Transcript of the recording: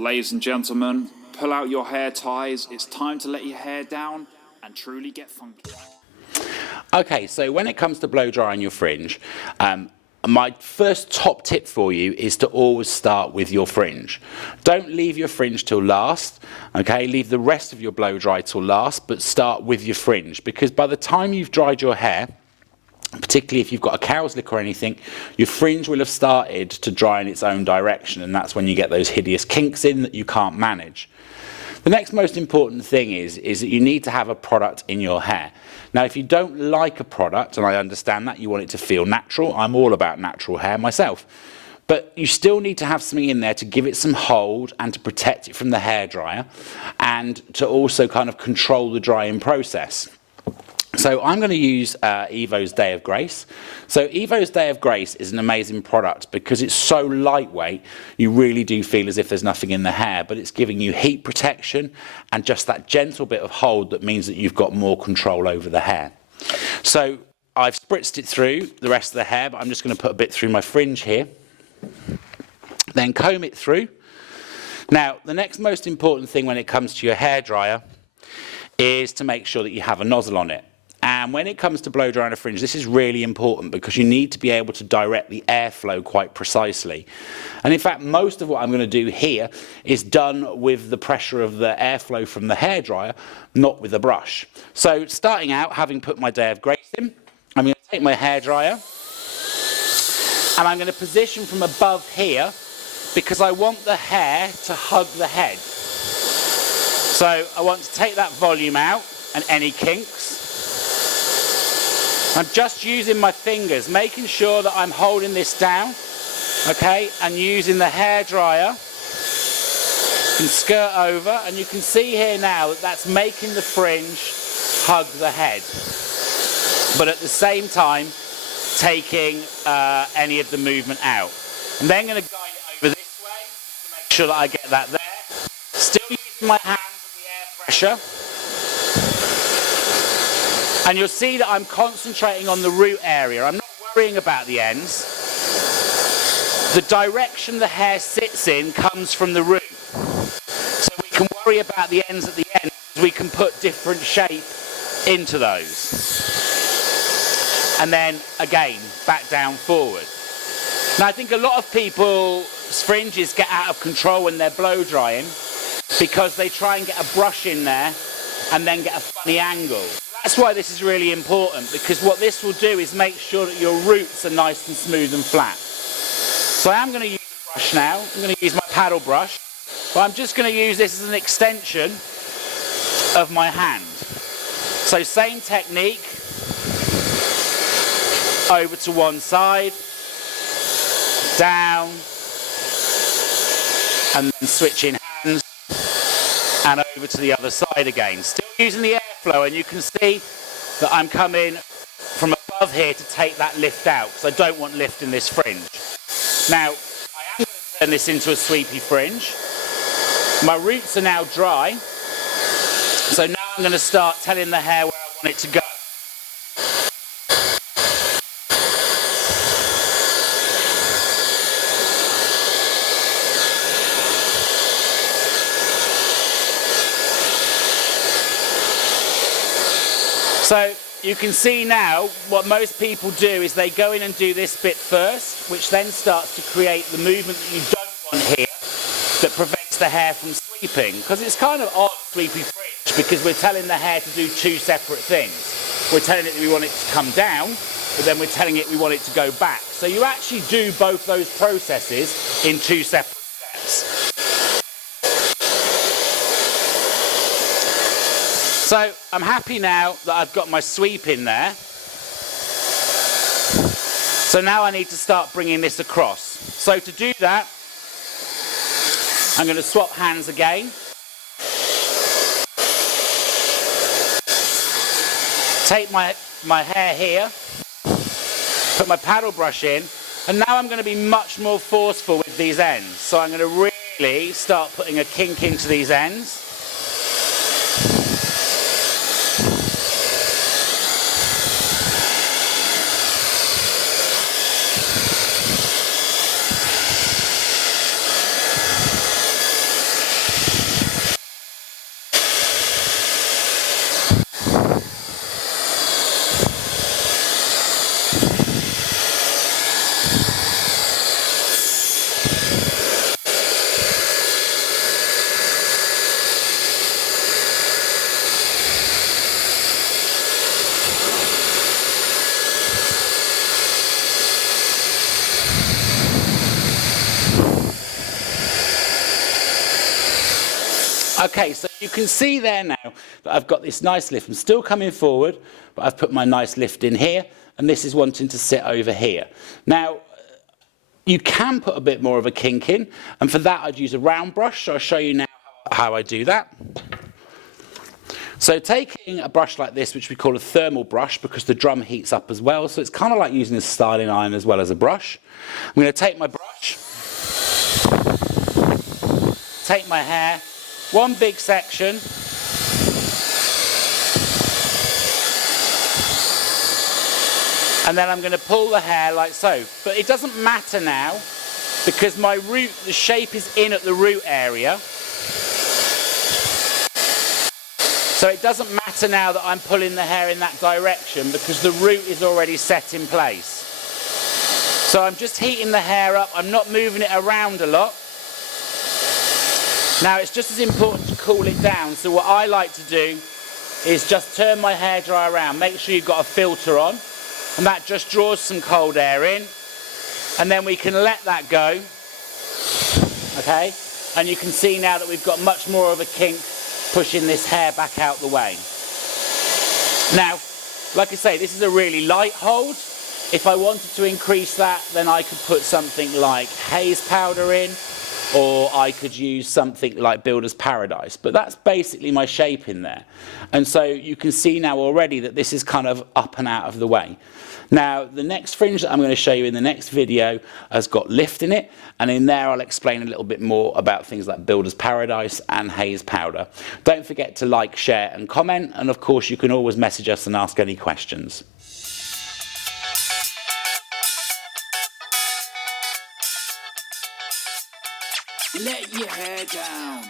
Ladies and gentlemen, pull out your hair ties. It's time to let your hair down and truly get funky. Okay, so when it comes to blow drying your fringe, my first top tip for you is to always start with your fringe. Don't leave your fringe till last, okay? Leave the rest of your blow dry till last, but start with your fringe, because by the time you've dried your hair, particularly if you've got a cowslick or anything, your fringe will have started to dry in its own direction, and that's when you get those hideous kinks in that you can't manage. The next most important thing is that you need to have a product in your hair. Now, if you don't like a product, and I understand that, you want it to feel natural, I'm all about natural hair myself, but you still need to have something in there to give it some hold and to protect it from the hairdryer and to also kind of control the drying process. So I'm going to use Evo's Day of Grace. So Evo's Day of Grace is an amazing product because it's so lightweight, you really do feel as if there's nothing in the hair, but it's giving you heat protection and just that gentle bit of hold that means that you've got more control over the hair. So I've spritzed it through the rest of the hair, but I'm just going to put a bit through my fringe here. Then comb it through. Now, the next most important thing when it comes to your hairdryer is to make sure that you have a nozzle on it. And when it comes to blow drying a fringe, this is really important because you need to be able to direct the airflow quite precisely. And in fact, most of what I'm going to do here is done with the pressure of the airflow from the hairdryer, not with a brush. So starting out, having put my Day of Grace in, I'm going to take my hairdryer and I'm going to position from above here because I want the hair to hug the head. So I want to take that volume out and any kinks. I'm just using my fingers, making sure that I'm holding this down, okay, and using the hairdryer and skirt over, and you can see here now that that's making the fringe hug the head, but at the same time taking any of the movement out. I'm then going to guide it over this way to make sure that I get that there. Still using my hands and the air pressure. And you'll see that I'm concentrating on the root area. I'm not worrying about the ends. The direction the hair sits in comes from the root. So we can worry about the ends at the end. We can put different shape into those. And then, again, back down forward. Now, I think a lot of people's fringes get out of control when they're blow drying because they try and get a brush in there and then get a funny angle. That's why this is really important, because what this will do is make sure that your roots are nice and smooth and flat. So I am going to use a brush now. I'm going to use my paddle brush, but I'm just going to use this as an extension of my hand. So same technique, over to one side, down, and then switching hands, and over to the other side again. Still using the airflow, and you can see that I'm coming from above here to take that lift out, because I don't want lift in this fringe. Now, I am going to turn this into a sweepy fringe. My roots are now dry, so now I'm going to start telling the hair where I want it to go. So you can see now what most people do is they go in and do this bit first, which then starts to create the movement that you don't want here that prevents the hair from sweeping. Because it's kind of odd, sweepy fringe, because we're telling the hair to do two separate things. We're telling it that we want it to come down, but then we're telling it we want it to go back. So you actually do both those processes in two separate steps. So I'm happy now that I've got my sweep in there. So now I need to start bringing this across. So to do that, I'm going to swap hands again. Take my hair here, put my paddle brush in, and now I'm going to be much more forceful with these ends. So I'm going to really start putting a kink into these ends. Okay, so you can see there now that I've got this nice lift. I'm still coming forward, but I've put my nice lift in here, and this is wanting to sit over here. Now, you can put a bit more of a kink in, and for that I'd use a round brush, so I'll show you now how I do that. So taking a brush like this, which we call a thermal brush because the drum heats up as well, so it's kind of like using a styling iron as well as a brush. I'm going to take my brush, take my hair, one big section, and then I'm going to pull the hair like so. But it doesn't matter now because my root, the shape is in at the root area. So it doesn't matter now that I'm pulling the hair in that direction because the root is already set in place. So I'm just heating the hair up, I'm not moving it around a lot. Now it's just as important to cool it down, so what I like to do is just turn my hairdryer around, make sure you've got a filter on, and that just draws some cold air in, and then we can let that go, okay? And you can see now that we've got much more of a kink pushing this hair back out the way. Now, like I say, this is a really light hold. If I wanted to increase that, then I could put something like haze powder in, or I could use something like Builder's Paradise. But that's basically my shape in there. And so you can see now already that this is kind of up and out of the way. Now, the next fringe that I'm going to show you in the next video has got lift in it, and in there I'll explain a little bit more about things like Builder's Paradise and haze powder. Don't forget to like, share and comment, and of course you can always message us and ask any questions. Let your hair down.